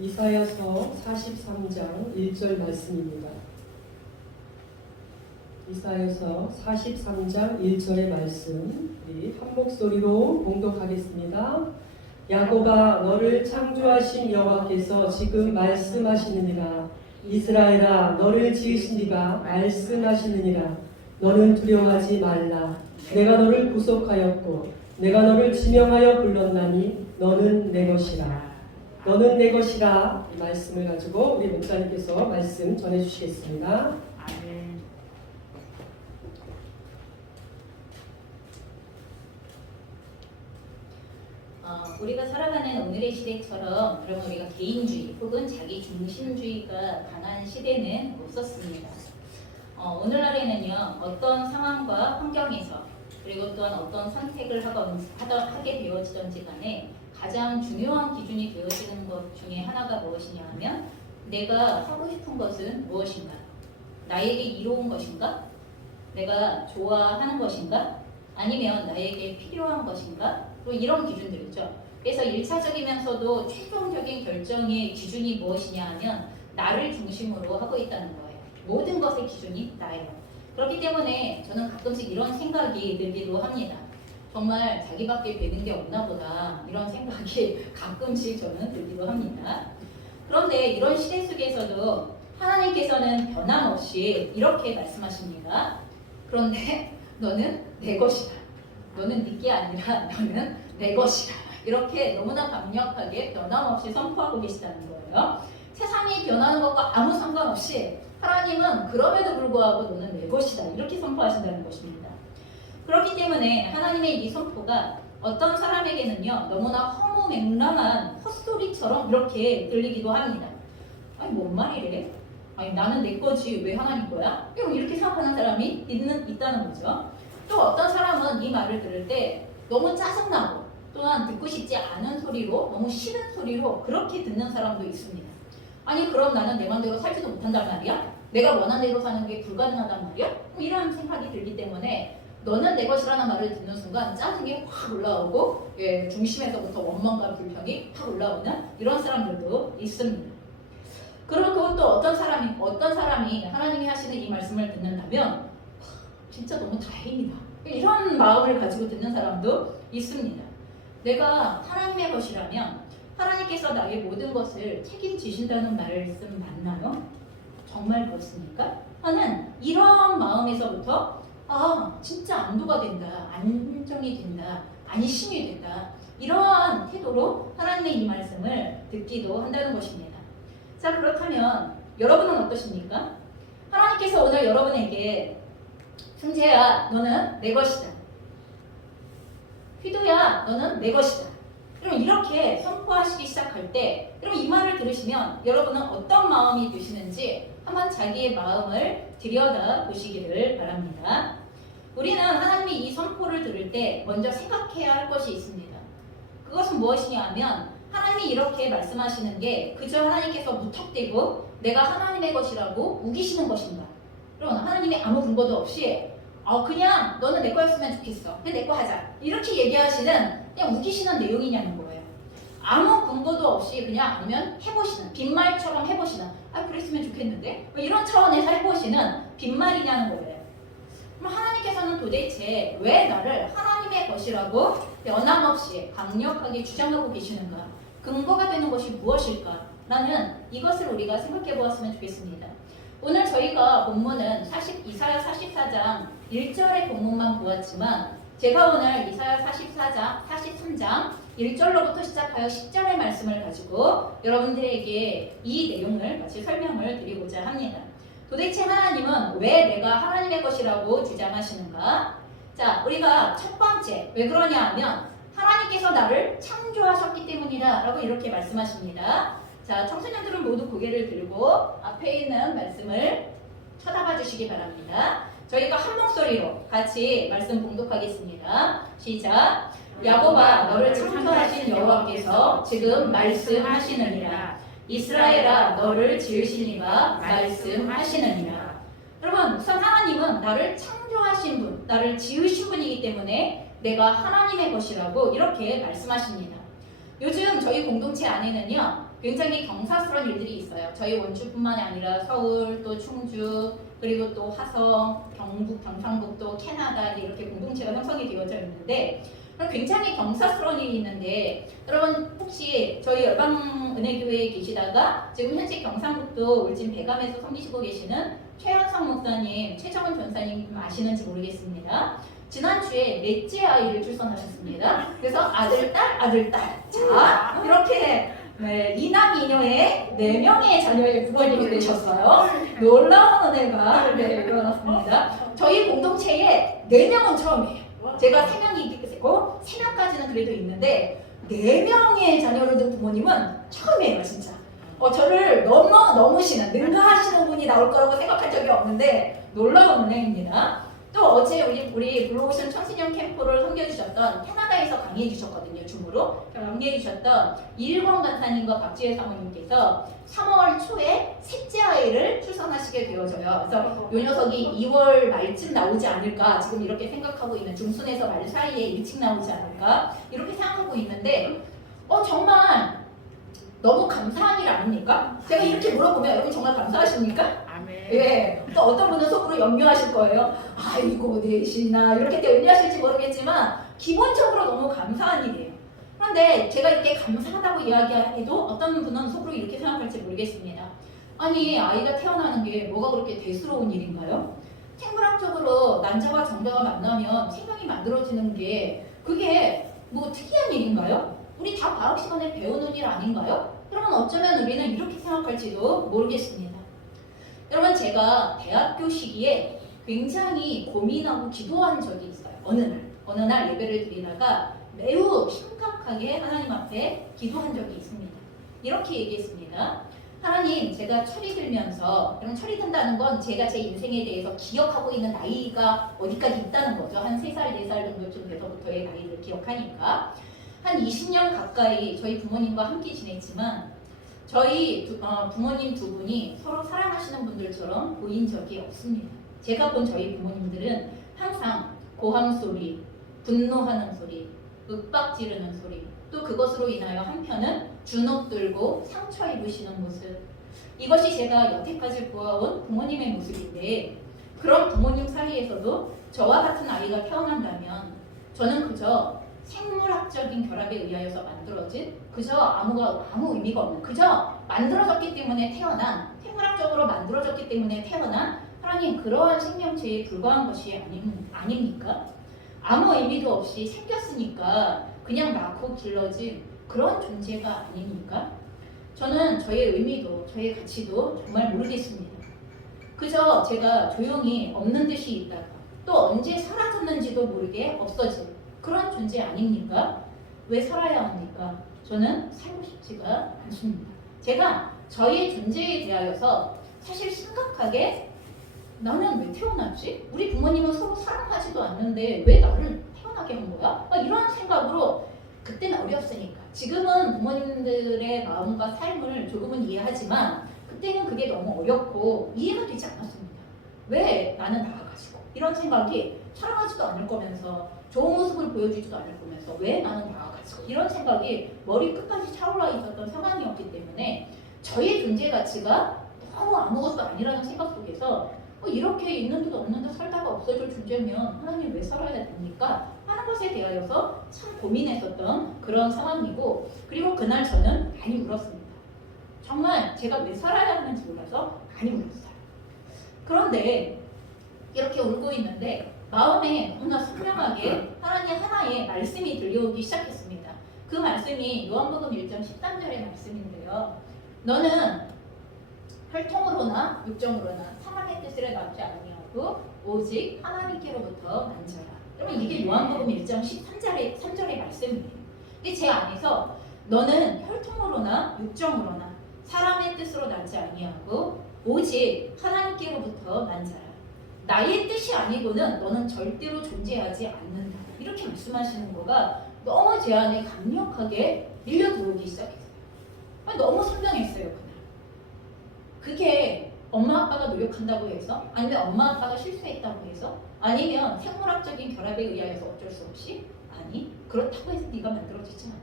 이사야서 43장 1절 말씀입니다. 이사야서 43장 1절의 말씀 우리 한 목소리로 봉독하겠습니다. 야곱아 너를 창조하신 여호와께서 지금 말씀하시느니라. 이스라엘아 너를 지으신 이가 말씀하시느니라. 너는 두려워하지 말라. 내가 너를 구속하였고 내가 너를 지명하여 불렀나니 너는 내 것이라. 너는 내 것이라. 이 말씀을 가지고 우리 목사님께서 말씀 전해주시겠습니다. 아멘. 우리가 살아가는 오늘의 시대처럼 여러분 우리가 개인주의 혹은 자기 중심주의가 강한 시대는 없었습니다. 오늘날에는요 어떤 상황과 환경에서 그리고 또한 어떤 선택을 하게 되어지던지 간에 가장 중요한 기준이 되어지는 것 중에 하나가 무엇이냐 하면 내가 하고 싶은 것은 무엇인가? 나에게 이로운 것인가? 내가 좋아하는 것인가? 아니면 나에게 필요한 것인가? 또 이런 기준들이죠. 그래서 1차적이면서도 최종적인 결정의 기준이 무엇이냐 하면 나를 중심으로 하고 있다는 거예요. 모든 것의 기준이 나예요. 그렇기 때문에 저는 가끔씩 이런 생각이 들기도 합니다. 정말 자기밖에 되는 게 없나 보다 이런 생각이 가끔씩 저는 들기도 합니다. 그런데 이런 시대 속에서도 하나님께서는 변함없이 이렇게 말씀하십니다. 그런데 너는 내 것이다. 너는 네게 아니라 너는 내 것이다. 이렇게 너무나 강력하게 변함없이 선포하고 계시다는 거예요. 세상이 변하는 것과 아무 상관없이 하나님은 그럼에도 불구하고 너는 내 것이다. 이렇게 선포하신다는 것입니다. 그렇기 때문에 하나님의 이 선포가 어떤 사람에게는요 너무나 허무맹랑한 헛소리처럼 이렇게 들리기도 합니다. 아니 뭔 말이래? 아니 나는 내 거지 왜 하나님 거야? 이렇게 생각하는 사람이 있다는 거죠. 또 어떤 사람은 이 말을 들을 때 너무 짜증나고 또한 듣고 싶지 않은 소리로 너무 싫은 소리로 그렇게 듣는 사람도 있습니다. 아니 그럼 나는 내 맘대로 살지도 못한단 말이야? 내가 원하는 대로 사는 게 불가능하단 말이야? 이런 생각이 들기 때문에 너는 내 것이라는 말을 듣는 순간 짜증이 확 올라오고 중심에서부터 원망과 불평이 확 올라오는 이런 사람들도 있습니다. 그리고 또 어떤 사람이 하나님이 하시는 이 말씀을 듣는다면 진짜 너무 다행이다. 이런 마음을 가지고 듣는 사람도 있습니다. 내가 하나님의 것이라면 하나님께서 나의 모든 것을 책임지신다는 말씀 맞나요? 정말 그렇습니까? 하는 이런 마음에서부터 진짜 안도가 된다, 안정이 된다, 안심이 된다 이러한 태도로 하나님의 이 말씀을 듣기도 한다는 것입니다. 자 그렇다면 여러분은 어떠십니까? 하나님께서 오늘 여러분에게 승재야 너는 내 것이다. 휘도야 너는 내 것이다. 그럼 이렇게 선포하시기 시작할 때 그럼 이 말을 들으시면 여러분은 어떤 마음이 드시는지 한번 자기의 마음을 들여다 보시기를 바랍니다. 우리는 하나님이 이 선포를 들을 때 먼저 생각해야 할 것이 있습니다. 그것은 무엇이냐 하면 하나님이 이렇게 말씀하시는 게 그저 하나님께서 무턱대고 내가 하나님의 것이라고 우기시는 것인가? 그럼 하나님이 아무 근거도 없이 그냥 너는 내 거였으면 좋겠어. 그냥 내 거 하자. 이렇게 얘기하시는 그냥 우기시는 내용이냐는 거예요. 아무 근거도 없이 그냥 아니면 해보시는 빈말처럼 해보시는 그랬으면 좋겠는데 이런 차원에서 해보시는 빈말이냐는 거예요. 그럼 하나님께서는 도대체 왜 나를 하나님의 것이라고 변함없이 강력하게 주장하고 계시는가? 근거가 되는 것이 무엇일까? 라는 이것을 우리가 생각해 보았으면 좋겠습니다. 오늘 저희가 본문은 이사야 44장 1절의 본문만 보았지만 제가 오늘 이사야 43장 1절로부터 시작하여 10절의 말씀을 가지고 여러분들에게 이 내용을 같이 설명을 드리고자 합니다. 도대체 하나님은 왜 내가 하나님의 것이라고 주장하시는가? 자, 우리가 첫 번째 왜 그러냐 하면 하나님께서 나를 창조하셨기 때문이다 라고 이렇게 말씀하십니다. 자, 청소년들은 모두 고개를 들고 앞에 있는 말씀을 쳐다봐 주시기 바랍니다. 저희가 한 목소리로 같이 말씀 봉독하겠습니다. 시작. 야곱아 너를 창조하신 여호와께서 지금 말씀하시느니라. 이스라엘아 너를 지으신 이가 말씀하시느니라. 여러분 우선 하나님은 나를 창조하신 분, 나를 지으신 분이기 때문에 내가 하나님의 것이라고 이렇게 말씀하십니다. 요즘 저희 공동체 안에는요, 굉장히 경사스러운 일들이 있어요. 저희 원주뿐만이 아니라 서울, 또 충주, 그리고 또 화성, 경북, 경상북도, 캐나다 이렇게 공동체가 형성이 되어져 있는데 굉장히 경사스러운 일이 있는데 여러분 혹시 저희 열방은혜교회에 계시다가 지금 현재 경상북도 울진 배감에서 섬기시고 계시는 최현성 목사님, 최정은 전사님 아시는지 모르겠습니다. 지난주에 넷째 아이를 출산하셨습니다. 그래서 아들, 딸, 아들, 딸. 자, 이렇게 네, 이남 이녀의 4명의 자녀의 부모님이 되셨어요. 놀라운 은혜가 일어났습니다. 저희 공동체에 4명은 처음이에요. 제가 3명이 있고 3명까지는 그래도 있는데 4명의 자녀를 둔 부모님은 처음이에요, 진짜. 저를 넘으시는, 능가하시는 분이 나올 거라고 생각한 적이 없는데 놀라운 은혜입니다. 또 어제 우리 블루오션 청소년 캠프를 섬겨주셨던 캐나다에서 강의해 주셨거든요. 줌으로 강의해 주셨던 이일권 간사님과 박지혜 사모님께서 3월 초에 셋째 아이를 출산하시게 되어져요. 그래서 이 녀석이 2월 말쯤 나오지 않을까 지금 이렇게 생각하고 있는 중순에서 말 사이에 일찍 나오지 않을까 이렇게 생각하고 있는데 정말 너무 감사한 일 아닙니까? 제가 이렇게 물어보면 여러분 정말 감사하십니까? 예, 또 어떤 분은 속으로 염려하실 거예요. 아이고 내시나 이렇게 또 염려하실지 모르겠지만 기본적으로 너무 감사한 일이에요. 그런데 제가 이렇게 감사하다고 이야기해도 어떤 분은 속으로 이렇게 생각할지 모르겠습니다. 아니 아이가 태어나는 게 뭐가 그렇게 대수로운 일인가요? 생물학적으로 난자와 정자가 만나면 생명이 만들어지는 게 그게 뭐 특이한 일인가요? 우리 다 과학 시간에 배우는 일 아닌가요? 그러면 어쩌면 우리는 이렇게 생각할지도 모르겠습니다. 여러분 제가 대학교 시기에 굉장히 고민하고 기도한 적이 있어요. 어느 날 예배를 드리다가 매우 심각하게 하나님 앞에 기도한 적이 있습니다. 이렇게 얘기했습니다. 하나님, 제가 철이 들면서, 그럼 철이 든다는 건 제가 제 인생에 대해서 기억하고 있는 나이가 어디까지 있다는 거죠. 한 3살, 4살 정도쯤 돼서부터의 나이를 기억하니까. 한 20년 가까이 저희 부모님과 함께 지냈지만 저희 부모님 두 분이 서로 사랑하시는 분들처럼 보인 적이 없습니다. 제가 본 저희 부모님들은 항상 고함 소리, 분노하는 소리, 윽박 지르는 소리, 또 그것으로 인하여 한편은 주눅 들고 상처 입으시는 모습. 이것이 제가 여태까지 보아온 부모님의 모습인데 그런 부모님 사이에서도 저와 같은 아이가 태어난다면 저는 그저 생물학적인 결합에 의하여서 만들어진 그저 아무 의미가 없는 그저 만들어졌기 때문에 태어난 생물학적으로 만들어졌기 때문에 태어난 하나님 그러한 생명체에 불과한 것이 아닙니까? 아무 의미도 없이 생겼으니까 그냥 낳고 길러진 그런 존재가 아닙니까? 저는 저의 의미도 저의 가치도 정말 모르겠습니다. 그저 제가 조용히 없는 듯이 있다가 또 언제 사라졌는지도 모르게 없어진 그런 존재 아닙니까? 왜 살아야 합니까? 저는 살고 싶지가 않습니다. 제가 저의 존재에 대하여서 사실 심각하게 나는 왜 태어났지? 우리 부모님은 서로 사랑하지도 않는데 왜 나를 태어나게 한 거야? 이런 생각으로 그때는 어렸으니까 지금은 부모님들의 마음과 삶을 조금은 이해하지만 그때는 그게 너무 어렵고 이해가 되지 않았습니다. 왜 나는 나아가지고 이런 생각이 사랑하지도 않을 거면서 좋은 모습을 보여주지도 않을 거면서 왜 나는 나아가지고 이런 생각이 머리 끝까지 차올라 있었던 상황이었기 때문에 저의 존재 가치가 너무 아무것도 아니라는 생각 속에서 이렇게 있는 듯 없는 듯 살다가 없어질 존재면 하나님 왜 살아야 됩니까? 하는 것에 대하여서 참 고민했었던 그런 상황이고 그리고 그날 저는 많이 울었습니다. 정말 제가 왜 살아야 하는지 몰라서 많이 울었어요. 그런데 이렇게 울고 있는데 마음에 너무나 선명하게 하나님 하나의 말씀이 들려오기 시작했습니다. 그 말씀이 요한복음 1장 13절의 말씀인데요. 너는 혈통으로나 육정으로나 사람의 뜻을 낳지 아니하고 오직 하나님께로부터 난 자라. 여러분 이게 요한복음 1장 13절의 말씀이에요. 근데 제 안에서 너는 혈통으로나 육정으로나 사람의 뜻으로 낳지 아니하고 오직 하나님께로부터 난 자라. 나의 뜻이 아니고는 너는 절대로 존재하지 않는다. 이렇게 말씀하시는 거가 너무 제 안에 강력하게 밀려 들어오기 시작했어요. 너무 선명했어요 그날. 그게 엄마 아빠가 노력한다고 해서 아니면 엄마 아빠가 실수했다고 해서 아니면 생물학적인 결합에 의하여서 어쩔 수 없이 아니 그렇다고 해서 네가 만들어지지 않아.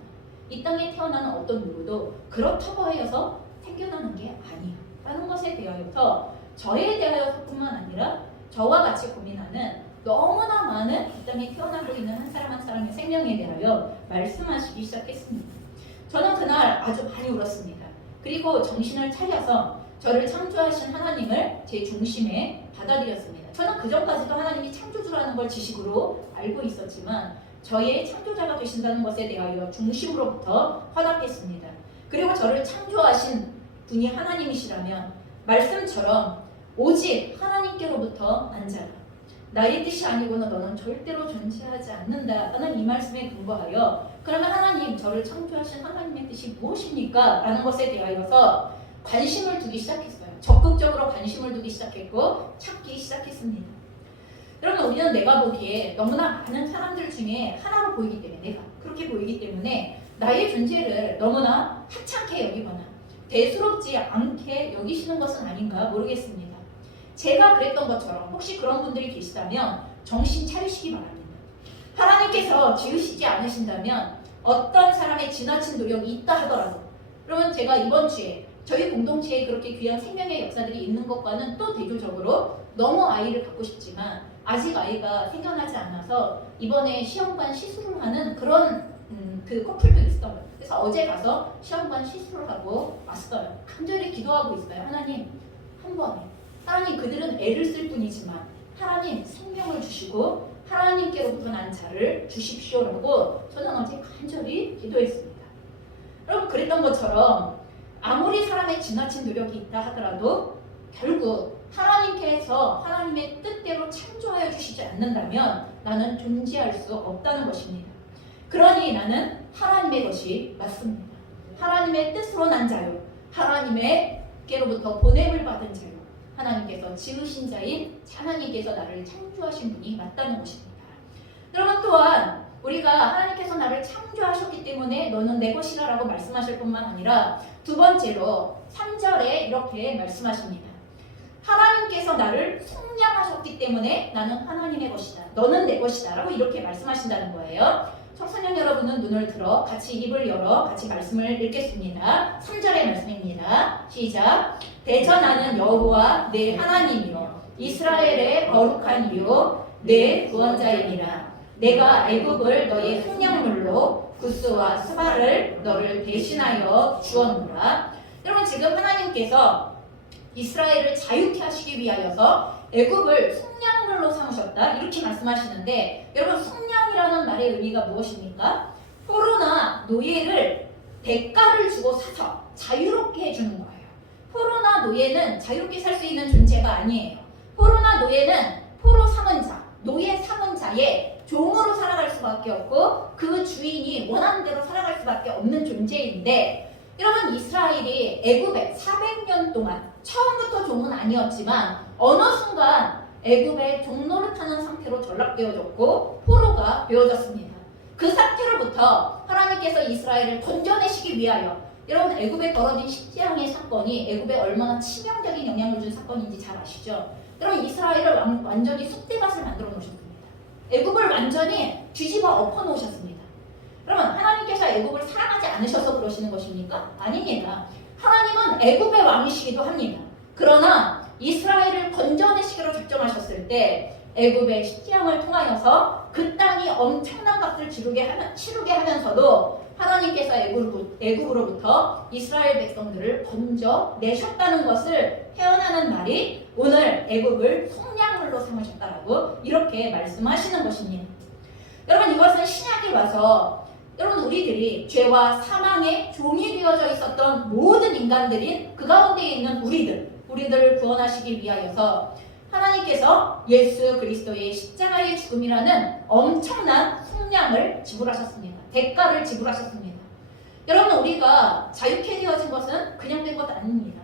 이 땅에 태어나는 어떤 누구도 그렇다고 하여서 생겨나는 게 아니야 라는 것에 대하여서 저에 대하여서뿐만 아니라 저와 같이 고민하는 너무나 많은 이 땅에 태어나고 있는 한 사람 한 사람의 생명에 대하여 말씀하시기 시작했습니다. 저는 그날 아주 많이 울었습니다. 그리고 정신을 차려서 저를 창조하신 하나님을 제 중심에 받아들였습니다. 저는 그전까지도 하나님이 창조주라는 걸 지식으로 알고 있었지만 저의 창조자가 되신다는 것에 대하여 중심으로부터 허락했습니다. 그리고 저를 창조하신 분이 하나님이시라면 말씀처럼 오직 하나님께로부터 난 자라 나의 뜻이 아니고는 너는 절대로 존재하지 않는다라는 이 말씀에 근거하여 그러면 하나님, 저를 창조하신 하나님의 뜻이 무엇입니까? 라는 것에 대하여서 관심을 두기 시작했어요. 적극적으로 관심을 두기 시작했고 찾기 시작했습니다. 여러분, 우리는 내가 보기에 너무나 많은 사람들 중에 하나로 보이기 때문에 내가 그렇게 보이기 때문에 나의 존재를 너무나 하찮게 여기거나 대수롭지 않게 여기시는 것은 아닌가 모르겠습니다. 제가 그랬던 것처럼 혹시 그런 분들이 계시다면 정신 차리시기 바랍니다. 하나님께서 지으시지 않으신다면 어떤 사람의 지나친 노력이 있다 하더라도 그러면 제가 이번 주에 저희 공동체에 그렇게 귀한 생명의 역사들이 있는 것과는 또 대조적으로 너무 아이를 갖고 싶지만 아직 아이가 생겨나지 않아서 이번에 시험관 시술을 하는 그런 그 커플도 있어요. 그래서 어제 가서 시험관 시술을 하고 왔어요. 간절히 기도하고 있어요. 하나님, 한 번에 하나님, 그들은 애를 쓸 뿐이지만 하나님 생명을 주시고 하나님께로부터 난 자를 주십시오라고 저는 어제 간절히 기도했습니다. 여러분, 그랬던 것처럼 아무리 사람의 지나친 노력이 있다 하더라도 결국 하나님께서 하나님의 뜻대로 창조하여 주시지 않는다면 나는 존재할 수 없다는 것입니다. 그러니 나는 하나님의 것이 맞습니다. 하나님의 뜻으로 난 자요, 하나님께로부터 보냄을 받은 자요, 하나님께서 지으신 자인 하나님께서 나를 창조하신 분이 맞다는 것입니다. 여러분, 또한 우리가 하나님께서 나를 창조하셨기 때문에 너는 내 것이다 라고 말씀하실 뿐만 아니라 두 번째로 3절에 이렇게 말씀하십니다. 하나님께서 나를 속량하셨기 때문에 나는 하나님의 것이다, 너는 내 것이다 라고 이렇게 말씀하신다는 거예요. 청소년 여러분은 눈을 들어 같이 입을 열어 같이 말씀을 읽겠습니다. 3절의 말씀입니다. 시작. 대전하는 여호와 내 하나님이요 이스라엘의 거룩한 이요 내 구원자이니라. 내가 애굽을 너의 속량물로 구스와 스바를 너를 대신하여 주었노라. 여러분, 지금 하나님께서 이스라엘을 자유케 하시기 위하여서 애굽을 속량물로 삼으셨다 이렇게 말씀하시는데, 여러분, 속량이라는 말의 의미가 무엇입니까? 포로나 노예를 대가를 주고 사서 자유롭게 해주는 거예요. 포로나 노예는 자유롭게 살 수 있는 존재가 아니에요. 포로나 노예는 포로 삼은 자, 노예 삼은 자의 종으로 살아갈 수밖에 없고 그 주인이 원하는 대로 살아갈 수밖에 없는 존재인데, 여러분, 이스라엘이 애굽에 400년 동안 처음부터 종은 아니었지만 어느 순간 애굽의 종노릇하는 상태로 전락되어졌고 포로가 되어졌습니다. 그 상태로부터 하나님께서 이스라엘을 건져내시기 위하여, 여러분, 애굽에 벌어진 십지왕의 사건이 애굽에 얼마나 치명적인 영향을 준 사건인지 잘 아시죠? 여러분, 이스라엘을 완전히 쑥대밭을 만들어 놓으셨습니다. 애굽을 완전히 뒤집어 엎어 놓으셨습니다. 그러면 하나님께서 애굽을 사랑하지 않으셔서 그러시는 것입니까? 아닙니다. 하나님은 애굽의 왕이시기도 합니다. 그러나 이스라엘을 건져내시기로 작정하셨을 때 애굽의 십지왕을 통하여서 그 땅이 엄청난 값을 치르게 하면서도 하나님께서 애굽으로부터 이스라엘 백성들을 건져내셨다는 것을 표현하는 말이 오늘 애굽을 속량물로 삼으셨다라고 이렇게 말씀하시는 것입니다. 여러분, 이것은 신약에 와서 여러분, 우리들이 죄와 사망의 종이 되어져 있었던 모든 인간들인 그 가운데 있는 우리들을 구원하시기 위하여서 하나님께서 예수 그리스도의 십자가의 죽음이라는 엄청난 속량을 지불하셨습니다. 대가를 지불하셨습니다. 여러분, 우리가 자유케 되어진 것은 그냥 된 것 아닙니다.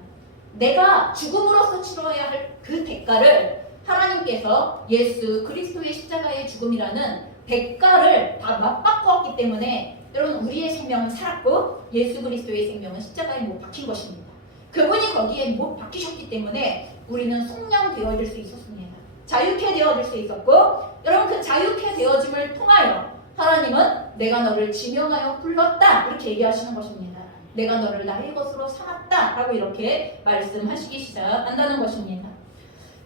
내가 죽음으로써 치러야 할 그 대가를 하나님께서 예수 그리스도의 십자가의 죽음이라는 대가를 다 맞바꾸었기 때문에 여러분, 우리의 생명은 살았고 예수 그리스도의 생명은 십자가에 못 박힌 것입니다. 그분이 거기에 못 박히셨기 때문에 우리는 속량되어질 수 있었습니다. 자유케 되어질 수 있었고, 여러분, 그 자유케 되어짐을 통하여 하나님은 내가 너를 지명하여 불렀다 이렇게 얘기하시는 것입니다. 내가 너를 나의 것으로 삼았다 라고 이렇게 말씀하시기 시작한다는 것입니다.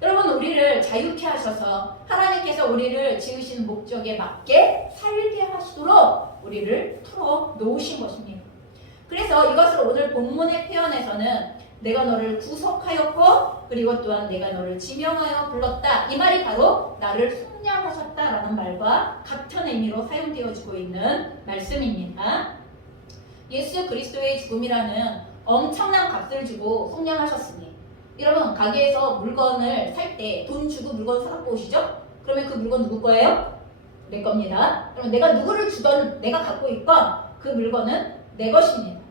여러분, 우리를 자유케 하셔서 하나님께서 우리를 지으신 목적에 맞게 살게 하시도록 우리를 풀어 놓으신 것입니다. 그래서 이것을 오늘 본문의 표현에서는 내가 너를 구속하였고 그리고 또한 내가 너를 지명하여 불렀다, 이 말이 바로 나를 속량하셨다라는 말과 같은 의미로 사용되어지고 있는 말씀입니다. 예수 그리스도의 죽음이라는 엄청난 값을 주고 속량하셨으니, 여러분 가게에서 물건을 살 때 돈 주고 물건 사갖고 오시죠? 그러면 그 물건 누구 거예요? 내 겁니다. 그러면 내가 누구를 주던 내가 갖고 있건 그 물건은 내 것입니다.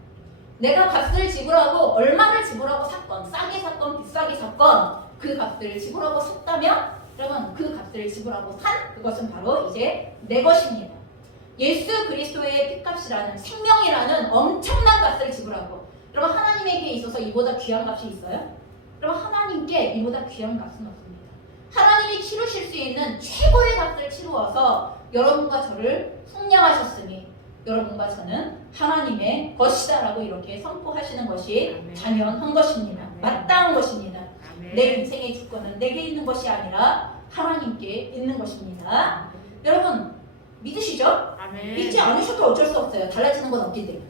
내가 값을 지불하고 얼마를 지불하고 샀건, 싸게 샀건 비싸게 샀건 그 값을 지불하고 샀다면 그러면 그 값을 지불하고 산 그것은 바로 이제 내 것입니다. 예수 그리스도의 피값이라는, 생명이라는 엄청난 값을 지불하고, 여러분 하나님에게 있어서 이보다 귀한 값이 있어요? 여러분 하나님께 이보다 귀한 값은 없습니다. 하나님이 치르실 수 있는 최고의 값을 치루어서 여러분과 저를 속량하셨으니 여러분과 저는 하나님의 것이다 라고 이렇게 선포하시는 것이 아멘. 당연한 것입니다. 아멘. 마땅한 것입니다. 아멘. 내 인생의 주권은 내게 있는 것이 아니라 하나님께 있는 것입니다. 여러분 믿으시죠? 아멘. 믿지 않으셔도 어쩔 수 없어요. 달라지는 건 없기 때문에.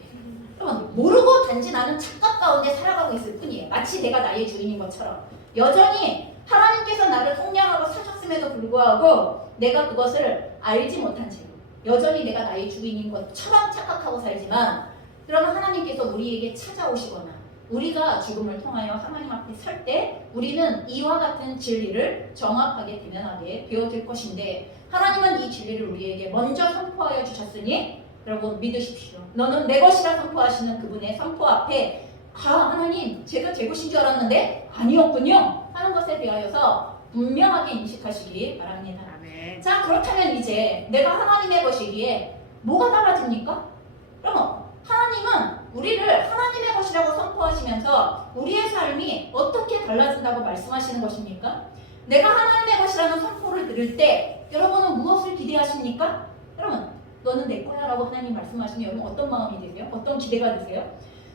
여러분 모르고 단지 나는 착각 가운데 살아가고 있을 뿐이에요. 마치 내가 나의 주인인 것처럼. 여전히 하나님께서 나를 속량하고 사셨음에도 불구하고 내가 그것을 알지 못한 채로 여전히 내가 나의 주인인 것처럼 착각하고 살지만, 그러면 하나님께서 우리에게 찾아오시거나 우리가 죽음을 통하여 하나님 앞에 설 때 우리는 이와 같은 진리를 정확하게 대면하게 되어질 것인데, 하나님은 이 진리를 우리에게 먼저 선포하여 주셨으니 여러분 믿으십시오. 너는 내 것이라 선포하시는 그분의 선포 앞에 하나님 제가 제 것인 줄 알았는데 아니었군요 하는 것에 대하여서 분명하게 인식하시기 바랍니다. 아멘. 자, 그렇다면 이제 내가 하나님의 것이기에 뭐가 달라집니까? 그럼 하나님은 우리를 하나님의 것이라고 선포하시면서 우리의 삶이 어떻게 달라진다고 말씀하시는 것입니까? 내가 하나님의 것이라는 선포를 들을 때 여러분은 무엇을 기대하십니까? 여러분, 너는 내 거야 라고 하나님 말씀하시면 여러분 어떤 마음이 드세요? 어떤 기대가 드세요?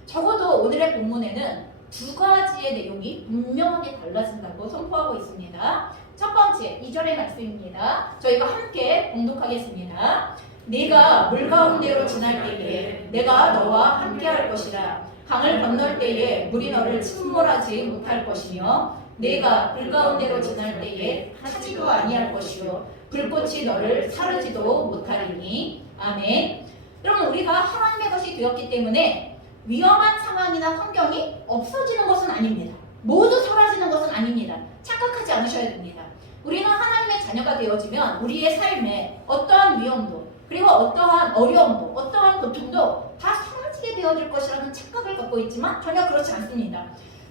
적어도 오늘의 본문에는 두 가지의 내용이 분명하게 달라진다고 선포하고 있습니다. 첫 번째, 2절의 말씀입니다. 저희가 함께 봉독하겠습니다. 네가 물 가운데로 지날 때에 내가 너와 함께 할 것이라. 강을 건널 때에 물이 너를 침몰하지 못할 것이며 네가 불 가운데로 지날 때에 타지도 아니할 것이요 불꽃이 너를 사르지도 못하리니. 아멘. 여러분, 우리가 하나님의 것이 되었기 때문에 위험한 상황이나 환경이 없어지는 것은 아닙니다. 모두 사라지는 것은 아닙니다. 착각하지 않으셔야 됩니다. 우리는 하나님의 자녀가 되어지면 우리의 삶에 어떠한 위험도, 그리고 어떠한 어려움도, 어떠한 고통도 다 사라지게 되어질 것이라는 착각을 갖고 있지만 전혀 그렇지 않습니다.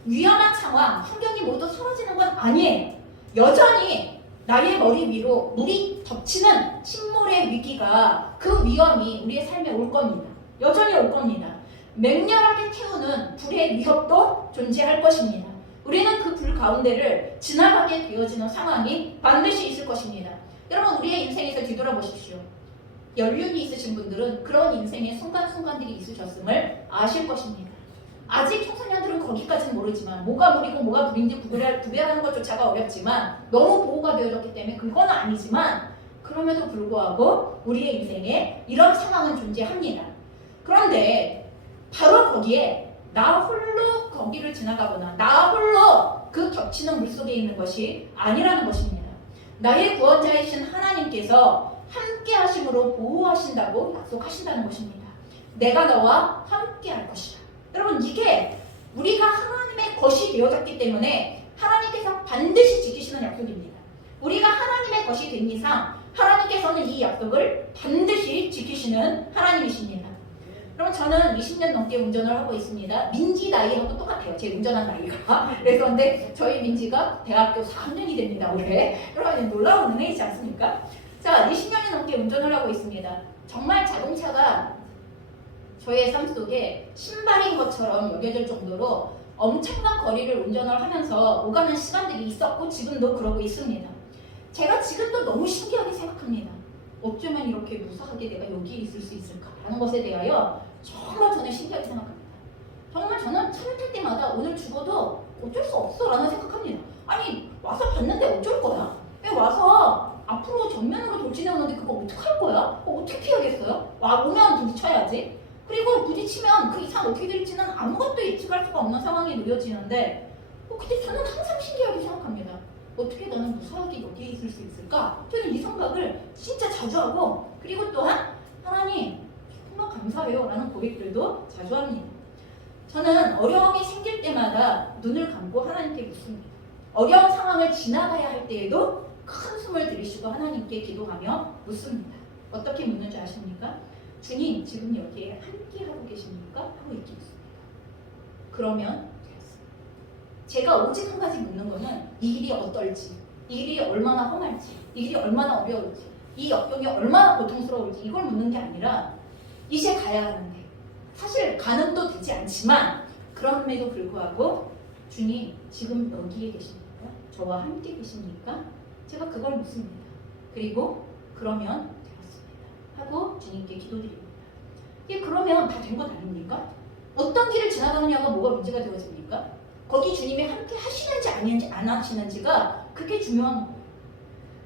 위험한 상황, 환경이 모두 사라지는 건 아니에요. 여전히 나의 머리 위로 물이 덮치는 침몰의 위기가, 그 위험이 우리의 삶에 올 겁니다. 여전히 올 겁니다. 맹렬하게 태우는 불의 위협도 존재할 것입니다. 우리는 그 불 가운데를 지나가게 되어지는 상황이 반드시 있을 것입니다. 여러분, 우리의 인생에서 뒤돌아보십시오. 연륜이 있으신 분들은 그런 인생의 순간순간들이 있으셨음을 아실 것입니다. 아직 청소년들은 거기까지는 모르지만 뭐가 물이고 뭐가 불인지 구별하는 것조차가 어렵지만 너무 보호가 되어졌기 때문에 그건 아니지만, 그럼에도 불구하고 우리의 인생에 이런 상황은 존재합니다. 그런데 바로 거기에 나 홀로 거기를 지나가거나 나 홀로 그 겹치는 물속에 있는 것이 아니라는 것입니다. 나의 구원자이신 하나님께서 함께 하심으로 보호하신다고 약속하신다는 것입니다. 내가 너와 함께 할 것이다. 여러분, 이게 우리가 하나님의 것이 되어졌기 때문에 하나님께서 반드시 지키시는 약속입니다. 우리가 하나님의 것이 된 이상 하나님께서는 이 약속을 반드시 지키시는 하나님이십니다. 그럼 저는 20년 넘게 운전을 하고 있습니다. 민지 나이하고 똑같아요. 제 운전한 나이가. 그래서 근데 저희 민지가 대학교 4학년이 됩니다. 올해. 여러분, 놀라운 은혜이지 않습니까? 자, 20년이 넘게 운전을 하고 있습니다. 정말 자동차가 저의 삶 속에 신발인 것처럼 여겨질 정도로 엄청난 거리를 운전을 하면서 오가는 시간들이 있었고 지금도 그러고 있습니다. 제가 지금도 너무 신기하게 생각합니다. 어쩌면 이렇게 무사하게 내가 여기에 있을 수 있을까라는 것에 대하여 정말 저는 신기하게 생각합니다. 정말 저는 차를 탈 때마다 오늘 죽어도 어쩔 수 없어라는 생각합니다. 아니 와서 봤는데 어쩔 거야? 왜 와서 앞으로 정면으로 돌진해 오는데 그거 어떡할 거야? 어떻게 피하겠어요? 오면 부딪혀야지. 그리고 부딪히면 그 이상 어떻게 될지는 아무것도 예측할 수가 없는 상황이 놓여지는데 근데 저는 항상 신기하게 생각합니다. 어떻게 나는 무사하게 여기에 있을 수 있을까? 저는 이 생각을 진짜 자주 하고 그리고 또한 하나님 정말 감사해요 라는 고백들도 자주 합니다. 저는 어려움이 생길 때마다 눈을 감고 하나님께 묻습니다. 어려운 상황을 지나가야 할 때에도 큰 숨을 들이쉬고 하나님께 기도하며 묻습니다. 어떻게 묻는 줄 아십니까? 주님 지금 여기에 함께 하고 계십니까? 하고 이렇게 묻습니다. 그러면 제가 오직 한 가지 묻는 거는 이 일이 어떨지, 이 일이 얼마나 험할지, 이 일이 얼마나 어려울지, 이 역경이 얼마나 고통스러울지 이걸 묻는 게 아니라 이제 가야 하는데 사실 가는도 되지 않지만 그럼에도 불구하고 주님 지금 여기에 계십니까? 저와 함께 계십니까? 제가 그걸 묻습니다. 그리고 그러면 되었습니다 하고 주님께 기도드립니다. 이게 그러면 다 된 것 아닙니까? 어떤 길을 지나가느냐가 뭐가 문제가 되어집니까? 거기 주님이 함께 하시는지 아닌지 안 하시는지가 그게 중요한 거예요.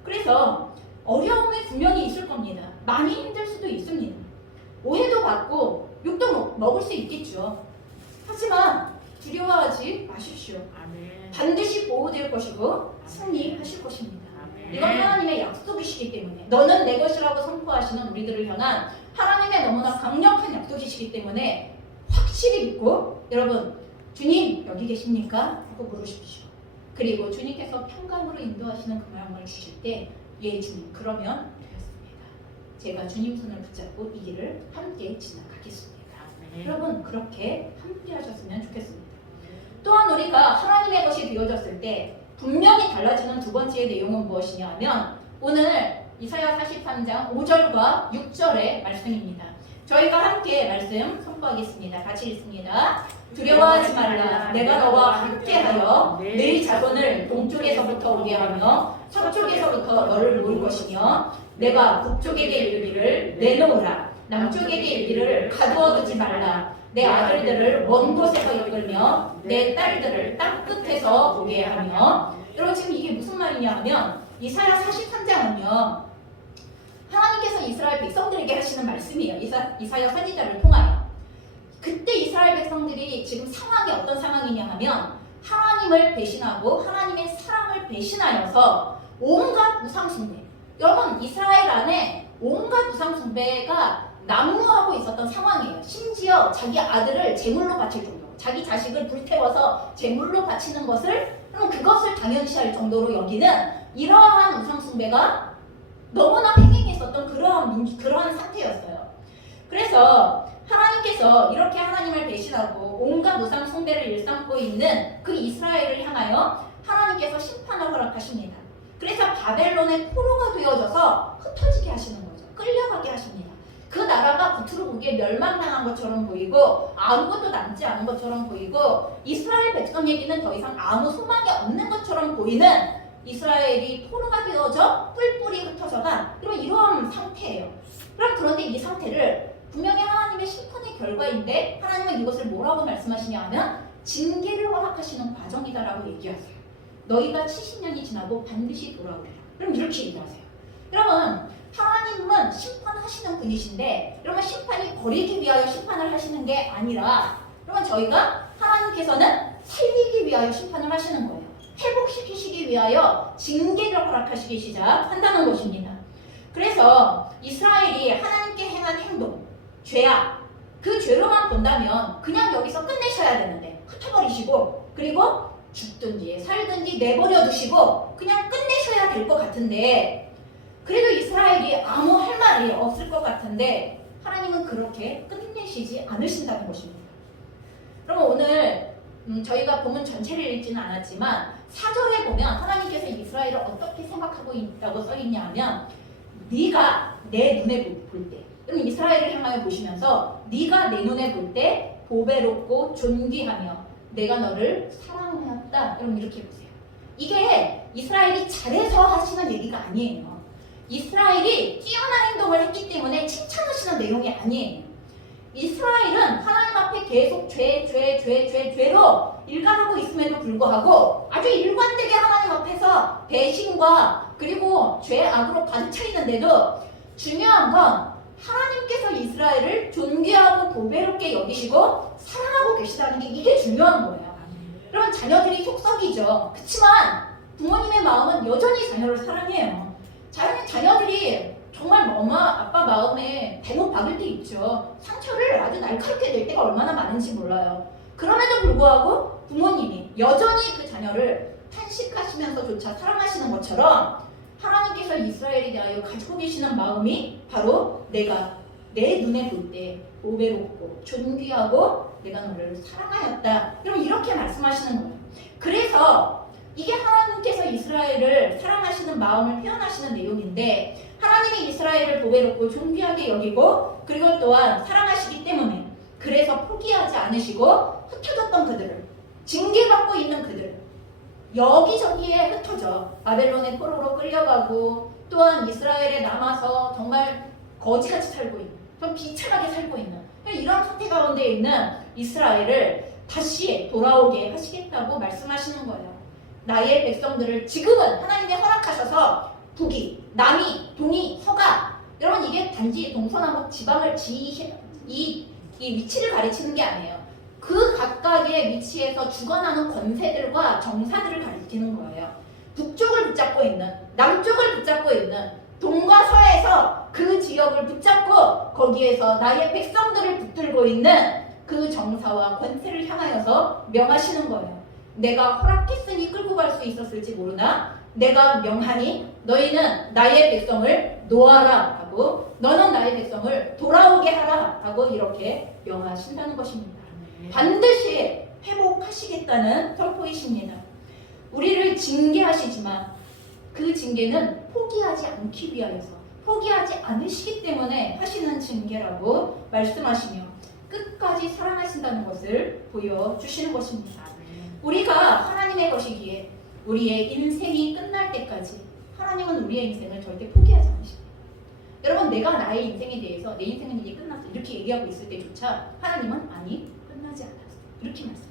그래서 어려움이 분명히 있을 겁니다. 많이 힘들 수도 있습니다. 오해도 받고 욕도 먹을 수 있겠죠. 하지만 두려워하지 마십시오. 아멘. 반드시 보호될 것이고 승리하실 것입니다. 아멘. 이건 하나님의 약속이시기 때문에 너는 내 것이라고 선포하시는 우리들을 향한 하나님의 너무나 강력한 약속이시기 때문에 확실히 믿고 여러분 주님 여기 계십니까? 하고 물으십시오. 그리고 주님께서 평강으로 인도하시는 그 마음을 주실 때 예 주님 그러면 되었습니다. 제가 주님 손을 붙잡고 이 길을 함께 지나가겠습니다. 여러분 그렇게 함께 하셨으면 좋겠습니다. 또한 우리가 하나님의 것이 되어졌을 때 분명히 달라지는 두 번째의 내용은 무엇이냐 하면 오늘 이사야 43장 5절과 6절의 말씀입니다. 저희가 함께 말씀 선포하겠습니다. 같이 읽습니다. 두려워하지 말라. 내가 너와 함께하여 네 자손을 동쪽에서부터 오게 하며 서쪽에서부터 너를 모을 것이며 내가 북쪽에게 이르기를 내놓으라. 남쪽에게 이르기를 가두어두지 말라. 내 아들들을 먼 곳에서 이끌며 내 딸들을 땅 끝에서 오게 하며. 여러분 지금 이게 무슨 말이냐 하면 이사야 43장은요 하나님께서 이스라엘 백성들에게 하시는 말씀이에요. 이사야 선지자를 통하여. 그때 이스라엘 백성들이 지금 상황이 어떤 상황이냐 하면 하나님을 배신하고 하나님의 사랑을 배신하여서 온갖 우상숭배. 여러분 이스라엘 안에 온갖 우상숭배가 난무하고 있었던 상황이에요. 심지어 자기 아들을 제물로 바칠 정도, 자기 자식을 불태워서 제물로 바치는 것을 그것을 당연시할 정도로 여기는 이러한 우상숭배가 너무나 횡행했었던 그러한 상태였어요. 그래서 하나님께서 이렇게 하나님을 배신하고 온갖 우상 숭배를 일삼고 있는 그 이스라엘을 향하여 하나님께서 심판을 허락하십니다. 그래서 바벨론의 포로가 되어져서 흩어지게 하시는 거죠. 끌려가게 하십니다. 그 나라가 겉으로 보기에 멸망당한 것처럼 보이고 아무것도 남지 않은 것처럼 보이고 이스라엘 백성에게는 더 이상 아무 소망이 없는 것처럼 보이는 이스라엘이 포로가 되어져 뿔뿔이 흩어져간 이러한 상태예요. 그런데 이 상태를 분명히 하나님의 심판의 결과인데 하나님은 이것을 뭐라고 말씀하시냐 하면 징계를 허락하시는 과정이다라고 얘기하세요. 너희가 70년이 지나고 반드시 돌아오리라. 그럼 이렇게 얘기하세요. 여러분 하나님은 심판하시는 분이신데 여러분 심판이 버리기 위하여 심판을 하시는 게 아니라 여러분 저희가 하나님께서는 살리기 위하여 심판을 하시는 거예요. 회복시키시기 위하여 징계를 허락하시기 시작한다는 것입니다. 그래서 이스라엘이 하나님께 행한 행동, 죄악, 그 죄로만 본다면 그냥 여기서 끝내셔야 되는데 흩어버리시고 그리고 죽든지 살든지 내버려 두시고 그냥 끝내셔야 될 것 같은데 그래도 이스라엘이 아무 할 말이 없을 것 같은데 하나님은 그렇게 끝내시지 않으신다는 것입니다. 그럼 오늘 저희가 본문 전체를 읽지는 않았지만 4절에 보면 하나님께서 이스라엘을 어떻게 생각하고 있다고 써있냐 하면 네가 내 눈에 볼 때 그럼 이스라엘을 향하여 보시면서 네가 내 눈에 볼 때 보배롭고 존귀하며 내가 너를 사랑하였다. 여러분 이렇게 보세요. 이게 이스라엘이 잘해서 하시는 얘기가 아니에요. 이스라엘이 뛰어난 행동을 했기 때문에 칭찬하시는 내용이 아니에요. 이스라엘은 하나님 앞에 계속 죄로 일관하고 있음에도 불구하고 아주 일관되게 하나님 앞에서 배신과 그리고 죄악으로 가득 차 있는데도 중요한 건 하나님께서 이스라엘을 존귀하고 보배롭게 여기시고 사랑하고 계시다는 게 이게 중요한 거예요. 그러면 자녀들이 속썩이죠. 그렇지만 부모님의 마음은 여전히 자녀를 사랑해요. 자녀들이 정말 엄마 아빠 마음에 대못 박을 때 있죠. 상처를 아주 날카롭게 낼 때가 얼마나 많은지 몰라요. 그럼에도 불구하고 부모님이 여전히 그 자녀를 탄식하시면서조차 사랑하시는 것처럼 하나님께서 이스라엘에 대하여 가지고 계시는 마음이 바로 내가 내 눈에 볼 때 보배롭고 존귀하고 내가 너를 사랑하였다. 그럼 이렇게 말씀하시는 거예요. 그래서 이게 하나님께서 이스라엘을 사랑하시는 마음을 표현하시는 내용인데 하나님이 이스라엘을 보배롭고 존귀하게 여기고 그리고 또한 사랑하시기 때문에 그래서 포기하지 않으시고 흩어졌던 그들을 징계받고 있는 그들 여기저기에 흩어져 바벨론의 포로로 끌려가고 또한 이스라엘에 남아서 정말 거지같이 살고 있는 좀 비참하게 살고 있는 이런 상태 가운데 있는 이스라엘을 다시 돌아오게 하시겠다고 말씀하시는 거예요. 나의 백성들을 지금은 하나님이 허락하셔서 북이, 남이, 동이, 서가 여러분 이게 단지 동서남북 지방을 이 위치를 가리치는 게 아니에요. 그 각각의 위치에서 죽어나는 권세들과 정사들을 가리키는 거예요. 북쪽을 붙잡고 있는, 남쪽을 붙잡고 있는 동과 서에서 그 지역을 붙잡고 거기에서 나의 백성들을 붙들고 있는 그 정사와 권세를 향하여서 명하시는 거예요. 내가 허락했으니 끌고 갈 수 있었을지 모르나 내가 명하니 너희는 나의 백성을 놓아라 하고 너는 나의 백성을 돌아오게 하라 하고 이렇게 명하신다는 것입니다. 반드시 회복하시겠다는 선포이십니다. 우리를 징계하시지만 그 징계는 포기하지 않기 위하여서 포기하지 않으시기 때문에 하시는 징계라고 말씀하시며 끝까지 사랑하신다는 것을 보여주시는 것입니다. 우리가 하나님의 것이기에 우리의 인생이 끝날 때까지 하나님은 우리의 인생을 절대 포기하지 않으십니다. 여러분 내가 나의 인생에 대해서 내 인생은 이제 끝났어 이렇게 얘기하고 있을 때조차 하나님은 아니 끝나지 않았어 이렇게 말씀하세요.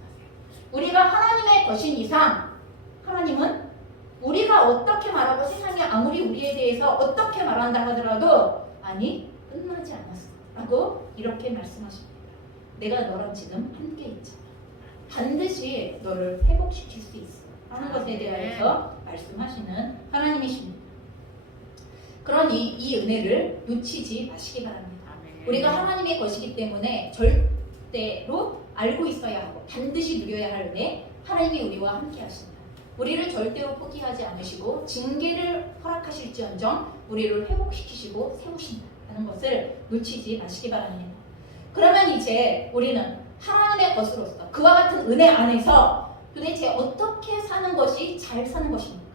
우리가 하나님의 것인 이상 하나님은 우리가 어떻게 말하고 세상이 아무리 우리에 대해서 어떻게 말한다 하더라도 아니 끝나지 않았어 라고 이렇게 말씀하십니다. 내가 너랑 지금 함께 있잖아. 반드시 너를 회복시킬 수 있어 하는 것에 대하여서 말씀하시는 하나님이십니다. 그러니 이 은혜를 놓치지 마시기 바랍니다. 우리가 하나님의 것이기 때문에 절대로 알고 있어야 하고 반드시 누려야 할 은혜 하나님이 우리와 함께 하신다. 우리를 절대로 포기하지 않으시고 징계를 허락하실지언정 우리를 회복시키시고 세우신다는 것을 놓치지 마시기 바랍니다. 그러면 이제 우리는 하나님의 것으로서 그와 같은 은혜 안에서 도대체 어떻게 사는 것이 잘 사는 것입니까?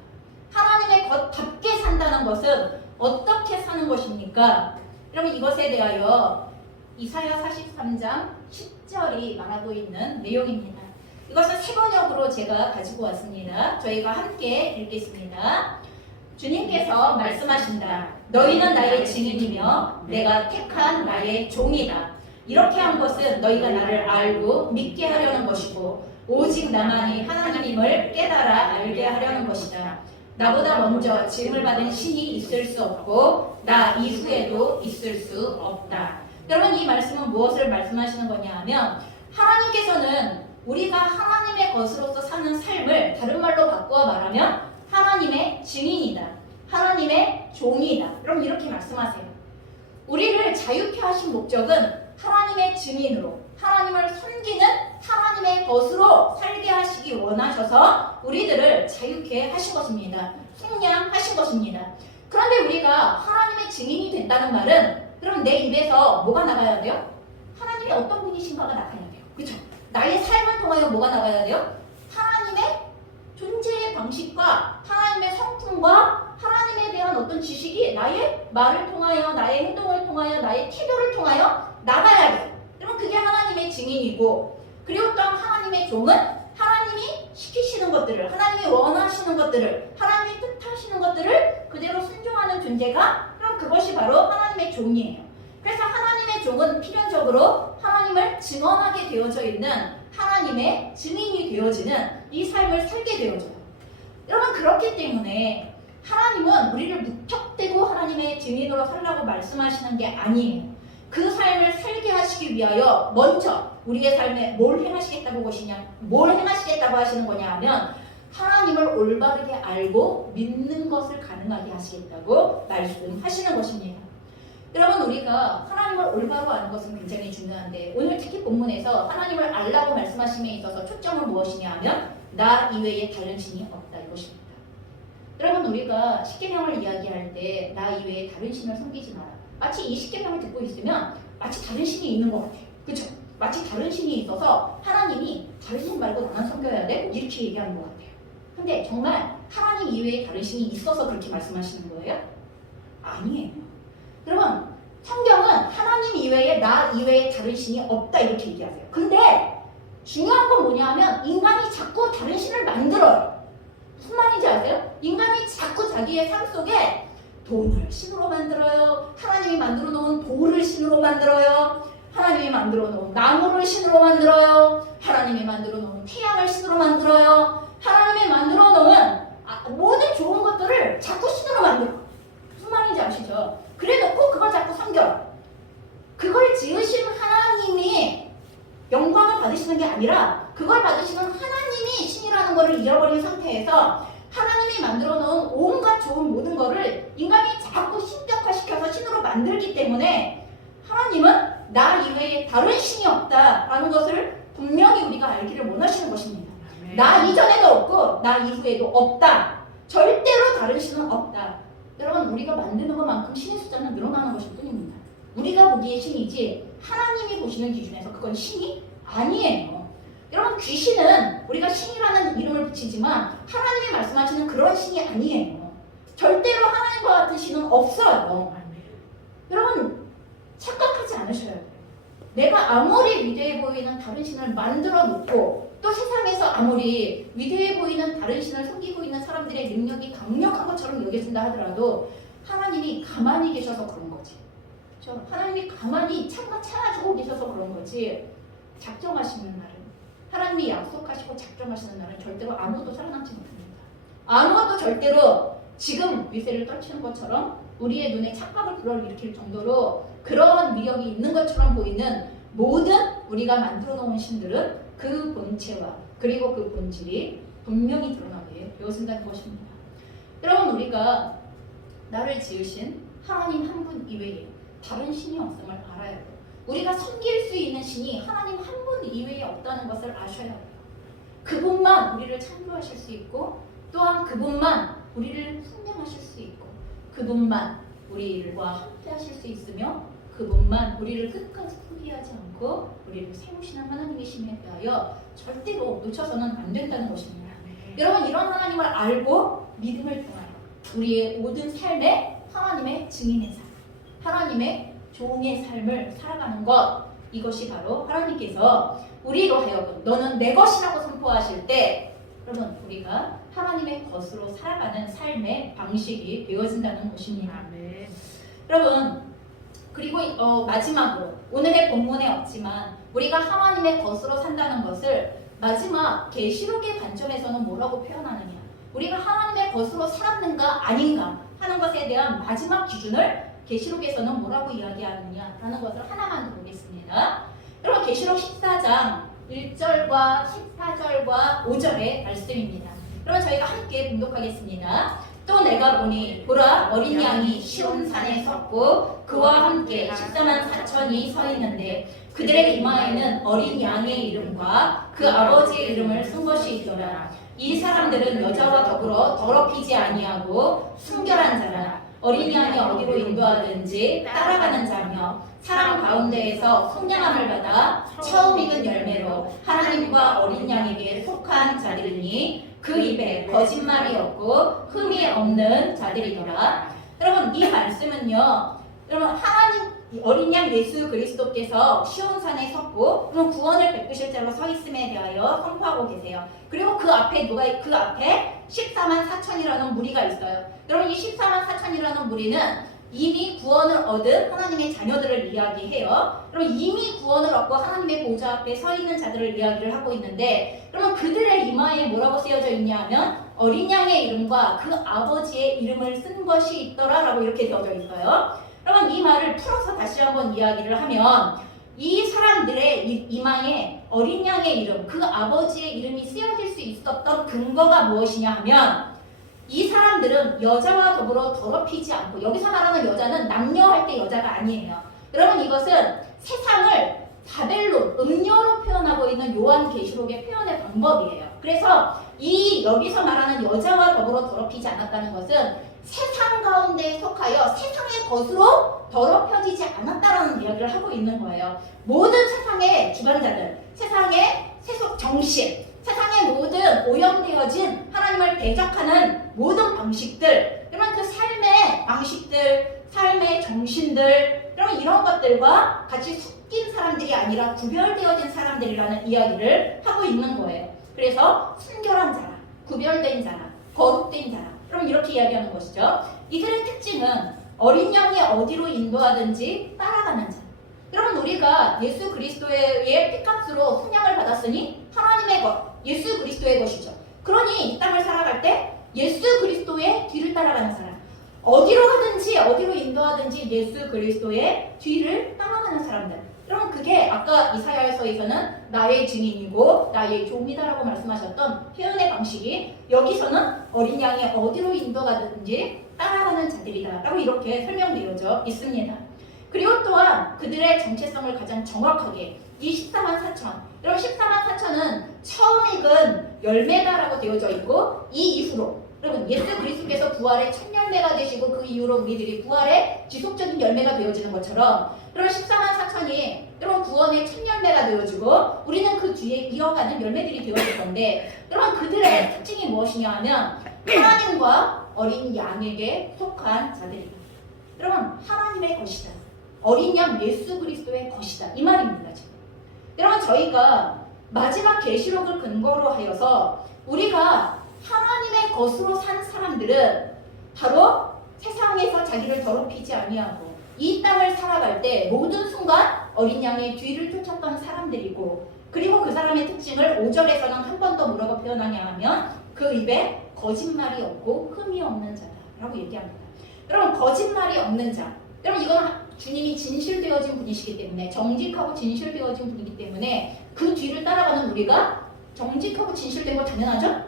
하나님의 것답게 산다는 것은 어떻게 사는 것입니까? 여러분 이것에 대하여 이사야 43장 10절이 말하고 있는 내용입니다. 이것을 세 번역으로 제가 가지고 왔습니다. 저희가 함께 읽겠습니다. 주님께서 말씀하신다. 너희는 나의 증인이며 내가 택한 나의 종이다. 이렇게 한 것은 너희가 나를 알고 믿게 하려는 것이고 오직 나만이 하나님임을 깨달아 알게 하려는 것이다. 나보다 먼저 지음을 받은 신이 있을 수 없고 나 이후에도 있을 수 없다. 여러분 이 말씀은 무엇을 말씀하시는 거냐 하면 하나님께서는 우리가 하나님의 것으로서 사는 삶을 다른 말로 바꾸어 말하면 하나님의 증인이다. 하나님의 종이다. 여러분 이렇게 말씀하세요. 우리를 자유케 하신 목적은 하나님의 증인으로 하나님을 섬기는 하나님의 것으로 살게 하시기 원하셔서 우리들을 자유케 하신 것입니다. 속량하신 것입니다. 그런데 우리가 하나님의 증인이 된다는 말은 그럼 내 입에서 뭐가 나가야 돼요? 하나님이 어떤 분이신가가 나가야 돼요. 그렇죠? 나의 삶을 통하여 뭐가 나가야 돼요? 하나님의 존재의 방식과 하나님의 성품과 하나님에 대한 어떤 지식이 나의 말을 통하여 나의 행동을 통하여 나의 태도를 통하여 나가야 돼요. 그러면 그게 하나님의 증인이고 그리고 또 하나님의 종은 하나님이 시키시는 것들을, 하나님이 원하시는 것들을, 하나님이 뜻하시는 것들을 그대로 순종하는 존재가, 그럼 그것이 바로 하나님의 종이에요. 그래서 하나님의 종은 필연적으로 하나님을 증언하게 되어져 있는 하나님의 증인이 되어지는 이 삶을 살게 되어져요. 여러분, 그렇기 때문에 하나님은 우리를 무턱대고 하나님의 증인으로 살라고 말씀하시는 게 아니에요. 그 삶을 살게 하시기 위하여 먼저 우리의 삶에 뭘 행하시겠다고 하시는 거냐 하면 하나님을 올바르게 알고 믿는 것을 가능하게 하시겠다고 말씀하시는 것입니다. 여러분, 우리가 하나님을 올바로 아는 것은 굉장히 중요한데 오늘 특히 본문에서 하나님을 알라고 말씀하심에 있어서 초점은 무엇이냐 하면 나 이외에 다른 신이 없다 이것입니다. 여러분, 우리가 십계명을 이야기할 때 나 이외에 다른 신을 섬기지 마라. 마치 이 십계명을 듣고 있으면 마치 다른 신이 있는 것 같아요. 그렇죠? 마치 다른 신이 있어서 하나님이 다른 신 말고 나만 섬겨야 돼? 이렇게 얘기하는 것 같아요. 근데 정말 하나님 이외에 다른 신이 있어서 그렇게 말씀하시는 거예요? 아니에요. 여러분, 성경은 하나님 이외에 나 이외에 다른 신이 없다 이렇게 얘기하세요. 근데 중요한 건 뭐냐 하면 인간이 자꾸 다른 신을 만들어요. 무슨 말인지 아세요? 인간이 자꾸 자기의 삶 속에 돈을 신으로 만들어요. 하나님이 만들어 놓은 돌을 신으로 만들어요. 하나님이 만들어 놓은 나무를 신으로 만들어요. 하나님이 만들어 놓은 태양을 신으로 만들어요. 하나님이 만들어 놓은 모든 좋은 것들을 자꾸 신으로 만들어요. 무슨 말인지 아시죠? 그래놓고 그걸 자꾸 섬겨요. 그걸 지으신 하나님이 영광을 받으시는 게 아니라 그걸 받으시는 하나님이 신이라는 것을 잃어버린 상태에서 하나님이 만들어 놓은 온갖 좋은 모든 것을 인간이 자꾸 신격화시켜서 신으로 만들기 때문에 하나님은 나 이외에 다른 신이 없다라는 것을 분명히 우리가 알기를 원하시는 것입니다. 나 이전에도 없고 나 이후에도 없다. 절대로 다른 신은 없다. 여러분, 우리가 만드는 것만큼 신의 숫자는 늘어나는 것일 뿐입니다. 우리가 보기에 신이지 하나님이 보시는 기준에서 그건 신이 아니에요. 여러분, 귀신은 우리가 신이라는 이름을 붙이지만 하나님이 말씀하시는 그런 신이 아니에요. 절대로 하나님과 같은 신은 없어요. 여러분, 착각하지 않으셔야 돼요. 내가 아무리 위대해 보이는 다른 신을 만들어 놓고 또 세상에서 아무리 위대해 보이는 다른 신을 섬기고 있는 사람들의 능력이 강력한 것처럼 여겨진다 하더라도 하나님이 가만히 계셔서 그런 거지. 그렇죠? 하나님이 가만히 참아주고 계셔서 그런 거지. 작정하시는 날은, 하나님이 약속하시고 작정하시는 날은 절대로 아무도 살아남지 못합니다. 아무것도 절대로 지금 위세를 떨치는 것처럼 우리의 눈에 착각을 불러일으킬 정도로 그런 위력이 있는 것처럼 보이는 모든 우리가 만들어 놓은 신들은 그 본체와 그리고 그 본질이 분명히 드러나게 되어진다는 것입니다. 여러분, 우리가 나를 지으신 하나님 한 분 이외에 다른 신이 없음을 알아야 돼요. 우리가 섬길 수 있는 신이 하나님 한 분 이외에 없다는 것을 아셔야 해요. 그분만 우리를 창조하실 수 있고 또한 그분만 우리를 성령하실 수 있고 그분만 우리와 함께 하실 수 있으며 그분만 우리를 끝까지 포기하지 않고 우리를 세우시는 하나님이심에 대하여 절대로 놓쳐서는 안 된다는 것입니다. 여러분, 이런 하나님을 알고 믿음을 통하여 우리의 모든 삶에 하나님의 증인의 삶, 하나님의 종의 삶을 살아가는 것, 이것이 바로 하나님께서 우리로 하여금 너는 내 것이라고 선포하실 때 여러분, 우리가 하나님의 것으로 살아가는 삶의 방식이 되어진다는 것입니다. 여러분, 그리고 마지막으로 오늘의 본문에 없지만 우리가 하나님의 것으로 산다는 것을 마지막 계시록의 관점에서는 뭐라고 표현하느냐, 우리가 하나님의 것으로 살았는가 아닌가 하는 것에 대한 마지막 기준을 계시록에서는 뭐라고 이야기하느냐라는 것을 하나만 보겠습니다. 여러분, 계시록 14장 1절과 14절과 5절의 말씀입니다. 여러분, 저희가 함께 봉독하겠습니다. 또 내가 보니 보라, 어린 양이 시온산에 섰고 그와 함께 14만 4천이 서 있는데 그들의 이마에는 어린 양의 이름과 그 아버지의 이름을 쓴 것이 있더라. 이 사람들은 여자와 더불어 더럽히지 아니하고 순결한 자라. 어린 양이 어디로 인도하든지 따라가는 자며 사람 가운데에서 속량함을 받아 처음 익은 열매로 하나님과 어린 양에게 속한 자들이니 그 입에 거짓말이 없고 흠이 없는 자들이더라. 여러분, 이 말씀은요, 그러면 하나님 어린 양 예수 그리스도께서 시온산에 섰고 그럼 구원을 베푸실 자로 서 있음에 대하여 선포하고 계세요. 그리고 그 앞에 14만 4천이라는 무리가 있어요. 그럼 이 14만 4천이라는 무리는 이미 구원을 얻은 하나님의 자녀들을 이야기해요. 그럼 이미 구원을 얻고 하나님의 보좌 앞에 서 있는 자들을 이야기를 하고 있는데 그러면 그들의 이마에 뭐라고 쓰여져 있냐 하면 어린 양의 이름과 그 아버지의 이름을 쓴 것이 있더라라고 이렇게 되어져 있어요. 그러면 이 말을 풀어서 다시 한번 이야기를 하면 이 사람들의 이마에 어린 양의 이름, 그 아버지의 이름이 쓰여질 수 있었던 근거가 무엇이냐 하면 이 사람들은 여자와 더불어 더럽히지 않고 여기서 말하는 여자는 남녀할 때 여자가 아니에요. 여러분 이것은 세상을 바벨론, 음녀로 표현하고 있는 요한계시록의 표현의 방법이에요. 그래서 이 여기서 말하는 여자와 더불어 더럽히지 않았다는 것은 세상 가운데 속하여 세상의 것으로 더럽혀지지 않았다라는 이야기를 하고 있는 거예요. 모든 세상의 주관자들, 세상의 세속 정신, 세상의 모든 오염되어진 하나님을 대적하는 모든 방식들, 그러면 그 삶의 방식들, 삶의 정신들, 그러면 이런 것들과 같이 섞인 사람들이 아니라 구별되어진 사람들이라는 이야기를 하고 있는 거예요. 그래서 순결한 자라, 구별된 자라, 거룩된 자라, 그럼 이렇게 이야기하는 것이죠. 이들의 특징은 어린 양이 어디로 인도하든지 따라가는 자. 그러면 우리가 예수 그리스도의 피값으로 순양을 받았으니 하나님의 것, 예수 그리스도의 것이죠. 그러니 이 땅을 살아갈 때 예수 그리스도의 뒤를 따라가는 사람, 어디로 가든지 어디로 인도하든지 예수 그리스도의 뒤를 따라가는 사람들. 그럼 그게 아까 이사야서에서는 나의 증인이고 나의 종이다라고 말씀하셨던 표현의 방식이 여기서는 어린 양이 어디로 인도가든지 따라가는 자들이다 라고 이렇게 설명되어져 있습니다. 그리고 또한 그들의 정체성을 가장 정확하게 이 14만 4천, 여러분 14만 4천은 처음 익은 열매다라고 되어져 있고 이 이후로 여러분 예수 그리스도께서 부활의 첫 열매가 되시고 그 이후로 우리들이 부활의 지속적인 열매가 되어지는 것처럼 여러분 14만 4천이 여러분 구원의 첫 열매가 되어지고 우리는 그 뒤에 이어가는 열매들이 되어질 건데 여러분 그들의 특징이 무엇이냐 하면 하나님과 어린 양에게 속한 자들이다. 여러분 하나님의 것이다. 어린 양 예수 그리스도의 것이다. 이 말입니다. 지금. 여러분 저희가 마지막 계시록을 근거로 하여서 우리가 하나님의 것으로 산 사람들은 바로 세상에서 자기를 더럽히지 아니하고 이 땅을 살아갈 때 모든 순간 어린 양의 뒤를 쫓았던 사람들이고 그리고 그 사람의 특징을 5절에서는 한 번 더 뭐라고 표현하냐 하면 그 입에 거짓말이 없고 흠이 없는 자다라고 얘기합니다. 여러분 거짓말이 없는 자, 여러분 이건 주님이 진실되어진 분이시기 때문에 정직하고 진실되어진 분이기 때문에 그 뒤를 따라가는 우리가 정직하고 진실된 거 당연하죠?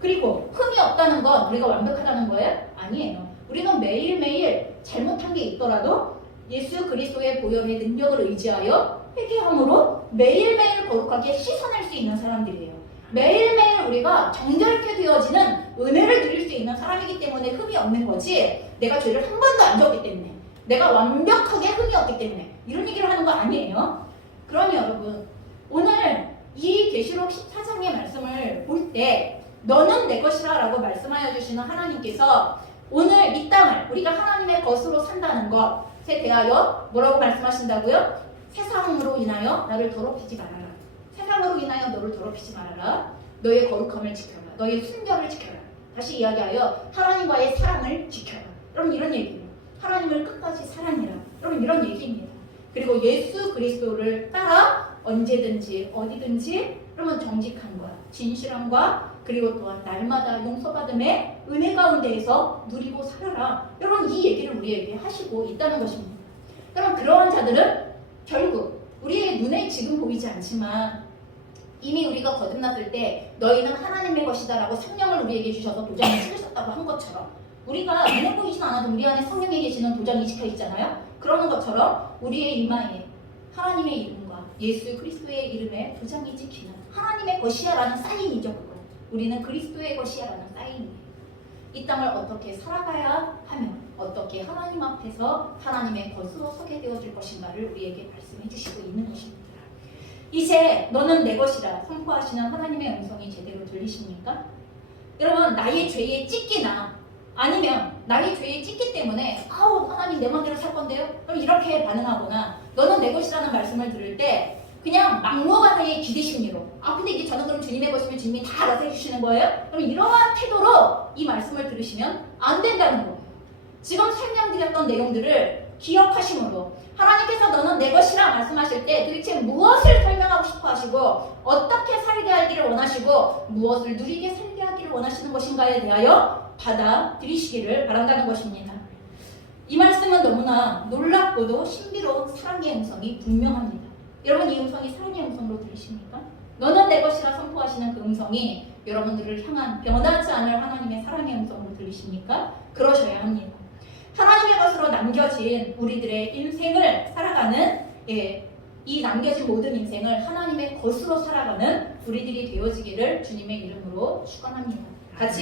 그리고 흠이 없다는 건 우리가 완벽하다는 거예요? 아니에요. 우리는 매일매일 잘못한 게 있더라도 예수 그리스도의 보혈의 능력을 의지하여 회개함으로 매일매일 거룩하게 씻어낼 수 있는 사람들이에요. 매일매일 우리가 정결케 되어지는 은혜를 누릴 수 있는 사람이기 때문에 흠이 없는 거지 내가 죄를 한 번도 안 졌기 때문에 내가 완벽하게 흠이 없기 때문에 이런 얘기를 하는 거 아니에요. 그러니 여러분 오늘 이 계시록 14장의 말씀을 볼 때 너는 내 것이라 라고 말씀하여 주시는 하나님께서 오늘 이 땅을 우리가 하나님의 것으로 산다는 것에 대하여 뭐라고 말씀하신다고요? 세상으로 인하여 나를 더럽히지 말아라. 세상으로 인하여 너를 더럽히지 말아라. 너의 거룩함을 지켜라. 너의 순결을 지켜라. 다시 이야기하여 하나님과의 사랑을 지켜라. 여러분 이런 얘기예요. 하나님을 끝까지 사랑해라. 여러분 이런 얘기입니다. 그리고 예수 그리스도를 따라 언제든지 어디든지 여러분 정직함과 진실함과 그리고 또한 날마다 용서받음의 은혜 가운데에서 누리고 살아라. 여러분 이 얘기를 우리에게 하시고 있다는 것입니다. 그럼 그러한 자들은 결국 우리의 눈에 지금 보이지 않지만 이미 우리가 거듭났을 때 너희는 하나님의 것이다 라고 성령을 우리에게 주셔서 도장을 찍으셨다고 한 것처럼 우리가 눈에 보이진 않아도 우리 안에 성령이 계시는 도장이 찍혀 있잖아요. 그러는 것처럼 우리의 이마에 하나님의 이름과 예수 그리스도의 이름에 도장이 찍히는 하나님의 것이야 라는 사인이죠. 그건. 우리는 그리스도의 것이야 라는 사인이에요. 이 땅을 어떻게 살아가야 하며 어떻게 하나님 앞에서 하나님의 것으로 서게 되어질 것인가를 우리에게 말씀해 주시고 있는 것입니다. 이제 너는 내 것이라 선포하시는 하나님의 음성이 제대로 들리십니까? 여러분 나의 죄에 찢기나 아니면 나의 죄에 찢기 때문에 아우 하나님 내 맘대로 살 건데요? 그럼 이렇게 반응하거나 너는 내 것이라는 말씀을 들을 때 그냥 막무가내의 기대심리로 근데 이게 저는 그럼 주님의 것이면 주님이 다 알아서 해주시는 거예요? 그럼 이러한 태도로 이 말씀을 들으시면 안 된다는 거예요. 지금 설명드렸던 내용들을 기억하심으로 하나님께서 너는 내 것이라 말씀하실 때 도대체 무엇을 설명하고 싶어 하시고 어떻게 살게 하기를 원하시고 무엇을 누리게 살게 하기를 원하시는 것인가에 대하여 받아들이시기를 바란다는 것입니다. 이 말씀은 너무나 놀랍고도 신비로운 사랑의 음성이 분명합니다. 여러분 이 음성이 사랑의 음성으로 들리십니까? 너는 내 것이라 선포하시는 그 음성이 여러분들을 향한 변하지 않을 하나님의 사랑의 음성으로 들리십니까? 그러셔야 합니다. 하나님의 것으로 남겨진 우리들의 인생을 살아가는 이 남겨진 모든 인생을 하나님의 것으로 살아가는 우리들이 되어지기를 주님의 이름으로 축원합니다. 같이